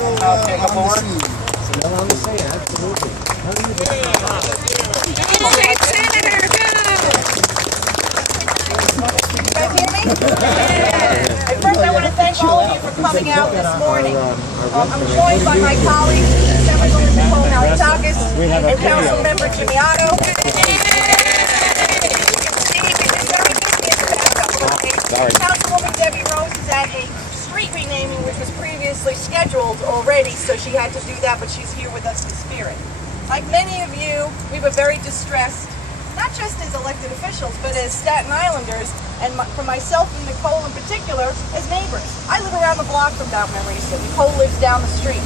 Okay, go forward. Smell on the sand, absolutely. How do you do State Senator, go! You guys hear me? First, I want to thank all of you for coming out this morning. I'm joined by my colleagues, Assemblywoman Nicole Malitakis and Council Member Jimmy Otto. Councilwoman Debbie Rose is at a street renaming which was previously scheduled already, so she had to do that, but she's here with us in spirit. Like many of you, we were very distressed, not just as elected officials, but as Staten Islanders, and for myself and Nicole in particular, as neighbors. I live around the block from Mount Manresa. Nicole lives down the street.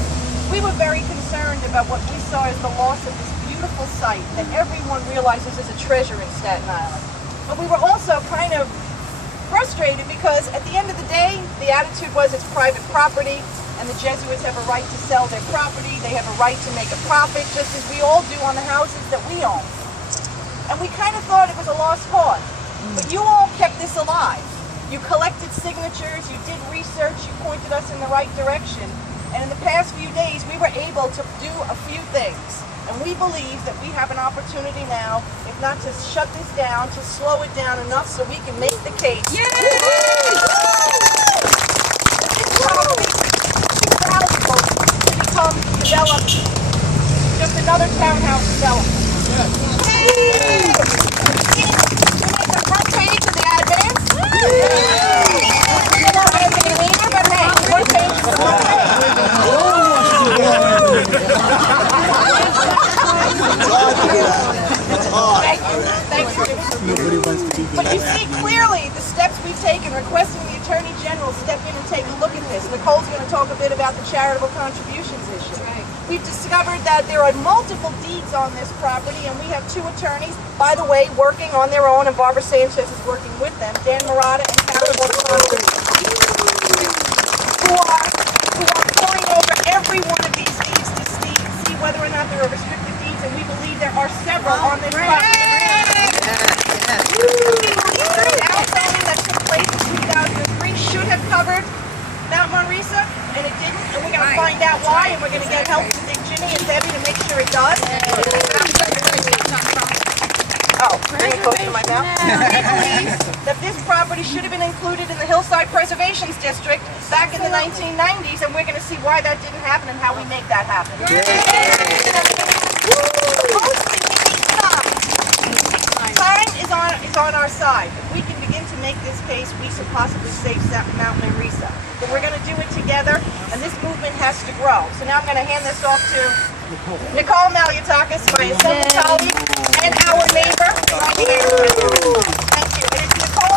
We were very concerned about what we saw as the loss of this beautiful site that everyone realizes is a treasure in Staten Island. But we were also kind of frustrated because at the end of the day, the attitude was it's private property and the Jesuits have a right to sell their property. They have a right to make a profit, just as we all do on the houses that we own. And we kind of thought it was a lost cause. But you all kept this alive. You collected signatures, you did research, you pointed us in the right direction. And in the past few days, we were able to do a few things. And we believe that we have an opportunity now, if not to shut this down, to slow it down enough so we can make the case. Yay! This property is valuable to become developed, just another townhouse development. Yay! We make the front page of the advance. But hey, front page is the front page. Thank you. But you see clearly the steps we've taken, requesting the Attorney General step in and take a look at this. Nicole's going to talk a bit about the charitable contributions issue. We've discovered that there are multiple deeds on this property, and we have two attorneys, by the way, working on their own, and Barbara Sanchez is working with them, Dan Murata and Karen who are pouring over every one of these deeds to see whether or not there are restricted deeds, and we believe there are several on this property. We believe that the outzoning that took place in 2003 should have covered Mount Manresa, and it didn't, and we're going to find out why, and we're going to get help from Jimmy and Debbie to make sure it does. Oh, bring it close to my mouth. We believe that this property should have been included in the Hillside Preservation District back in the 1990s, and we're going to see why that didn't happen and how we make that happen. Mostly we need time. Time is on our side. If we can begin to make this case, we should possibly save Mount Manresa. But we're going to do it together, and this movement has to grow. So now I'm going to hand this off to Nicole Malitakis, my